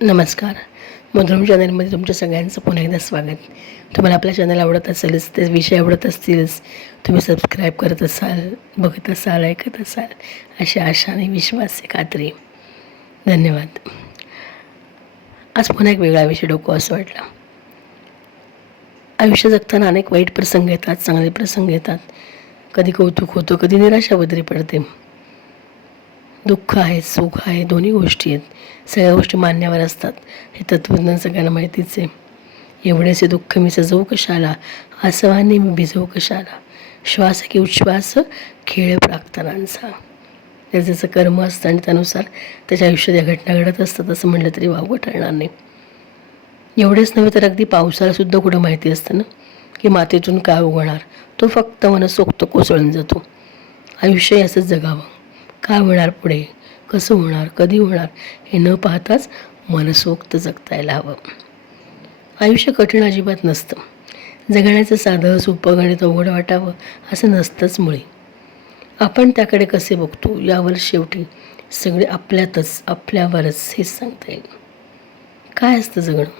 नमस्कार. मधुरम चॅनलमध्ये तुमच्या सगळ्यांचं पुन्हा एकदा स्वागत. तुम्हाला आपल्या चॅनल आवडत असेलच, ते विषय आवडत असतीलच, तुम्ही सबस्क्राईब करत असाल, बघत असाल, ऐकत असाल, अशा आशाने विश्वास खात्री. धन्यवाद. आज पुन्हा एक वेगळा विषय डोकं असं वाटला. आयुष्य जगताना अनेक वाईट प्रसंग येतात, चांगले प्रसंग येतात, कधी कौतुक होतं, कधी निराशा बदरी पडते. दुःख आहे, सुख आहे, दोन्ही गोष्टी आहेत. सगळ्या गोष्टी मान्यवर असतात, हे तत्त्वज्ञान सगळ्यांना माहितीच आहे. एवढेसे दुःख मी सजवू कशाला, आसवाने मी भिजवू कशाला, श्वास की उच्छ्वास खेळ प्राक्तनांचा. त्याचं कर्म असतं आणि त्यानुसार त्याच्या आयुष्यात या घटना घडत असतात असं म्हटलं तरी वावगं ठरणार नाही. एवढेच नव्हे तर अगदी पावसालासुद्धा कुठं माहिती असतं ना की मातीतून काय उगवणार, तो फक्त मनसोक्त कोसळून जातो. आयुष्य असंच जगावं. काय होणार पुढे, कसं होणार, कधी होणार हे न पाहताच मनसोक्त जगता यायला हवं. आयुष्य कठीण अजिबात नसतं. जगण्याचं साधं सोपं गणित अवघड वाटावं असं नसतंच मुळे. आपण त्याकडे कसे बघतो यावर शेवटी सगळे आपल्यातच, आपल्यावरच हेच सांगता येईल. काय असतं जगणं?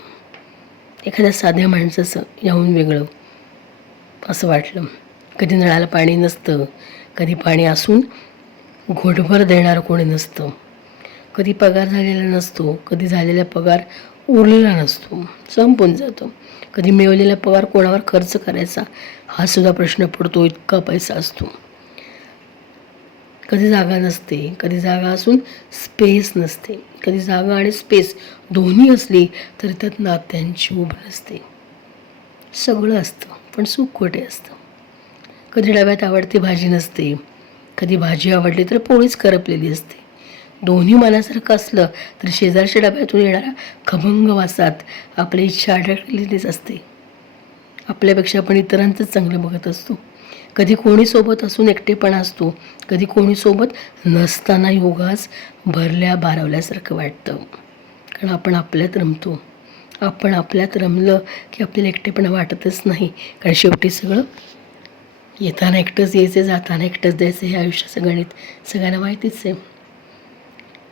एखाद्या साध्या माणसाचं याहून वेगळं असं वाटलं. कधी नळाला पाणी नसतं, कधी पाणी असून घोटभर देणारं कोणी नसतं, कधी पगार झालेला नसतो, कधी झालेला पगार उरलेला नसतो, संपून जातो. कधी मिळवलेला पगार कोणावर खर्च करायचा हा सुद्धा प्रश्न पडतो, इतका पैसा असतो. कधी जागा नसते, कधी जागा असून स्पेस नसते, कधी जागा आणि स्पेस दोन्ही असली तरी त्यात नात्यांची उब नसते. सगळं असतं पण सुख कुठे असतं. कधी डब्यात आवडती भाजी नसते, कधी भाजी आवडली तर पोळीच करपलेली असते. दोन्ही मनासारखं असलं तर शेजारच्या डब्यातून येणाऱ्या खभंग वासात आपली इच्छा अडकलेलीच असते. आपल्यापेक्षा आपण इतरांचंच चांगलं बघत असतो. कधी कोणी सोबत असून एकटेपणा असतो, कधी कोणी सोबत नसताना योगास भरल्या बारवल्यासारखं वाटतं. कारण आपण आपल्यात रमतो. आपण आपल्यात रमलं की आपल्याला एकटेपणा वाटतच नाही. कारण शेवटी सगळं येताना एकटंच यायचं, जाताना एकटंच द्यायचं, हे आयुष्याचं गणित सगळ्यांना माहितीच आहे.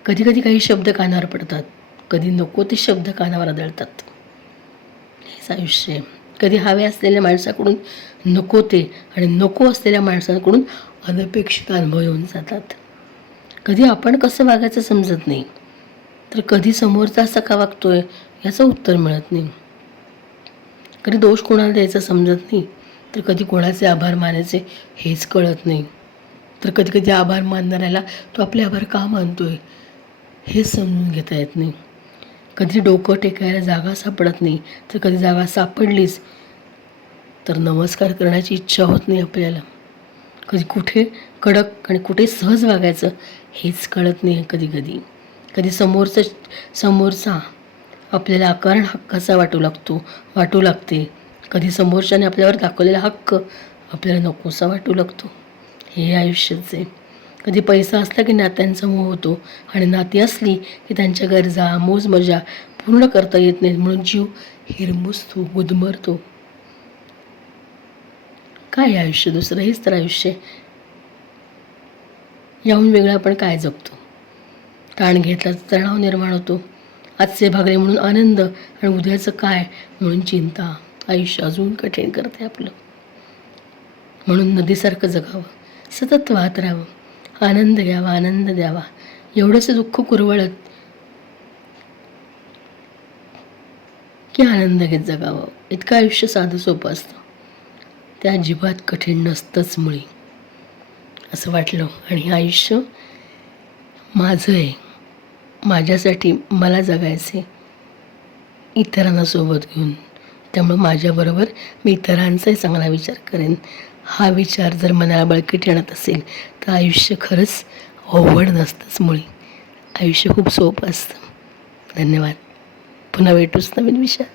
कधी कधी काही शब्द कानावर पडतात, कधी नको ते शब्द कानावर आदळतात. हेच आयुष्य आहे. कधी हवे असलेल्या माणसाकडून नको ते आणि नको असलेल्या माणसाकडून अनपेक्षित अनुभव येऊन जातात. कधी आपण कसं वागायचं समजत नाही, तर कधी समोरचा असा का वागतोय याचं उत्तर मिळत नाही. कधी दोष कोणाला द्यायचा समजत नाही, तर कधी कोणाचे आभार मानायचे हेच कळत नाही. तर कधी कधी आभार मानणाऱ्याला तो आपले आभार का मानतोय हेच समजून घेता येत नाही. कधी डोकं टेकायला जागा सापडत नाही, तर कधी जागा सापडलीच तर नमस्कार करण्याची इच्छा होत नाही आपल्याला. कधी कुठे कडक आणि कुठे सहज वागायचं हेच कळत नाही. कधी कधी कधी समोरचा आपल्याला अकारण हक्काचा वाटू लागते. कधी समोरच्याने आपल्यावर दाखवलेला हक्क आपल्याला नकोसा वाटू लागतो. हे आयुष्यच आहे. कधी पैसा असला की नात्यांचा मोह होतो आणि नाती असली की त्यांच्या गरजा मौजमजा पूर्ण करता येत नाहीत, म्हणून जीव हिरमुसतो, गुदमरतो. काय आयुष्य दुसरं? हेच तर आयुष्य. याहून वेगळं आपण काय जगतो? ताण घेतला तर तणाव निर्माण होतो. आजचे भागले म्हणून आनंद आणि उद्याचं काय म्हणून चिंता आयुष्य अजून कठीण करते आपलं. म्हणून नदीसारखं जगावं, सतत वाहत राहावं, आनंद घ्यावा, आनंद द्यावा. एवढंसं दुःख कुरवळत की आनंद घेत जगावं. इतकं आयुष्य साधं सोपं असतं, त्या अजिबात कठीण नसतंच मुळी असं वाटलं. आणि हे आयुष्य माझं आहे, माझ्यासाठी मला जगायचे, इतरांना सोबत घेऊन. त्यामुळे माझ्याबरोबर मी इतरांचाही चांगला विचार करेन. हा विचार जर मनाला बळकट येणार असेल तर आयुष्य खरंच अवघड नसतंच मुळी. आयुष्य खूप सोपं असतं. धन्यवाद. पुन्हा भेटूच नवीन विषयात.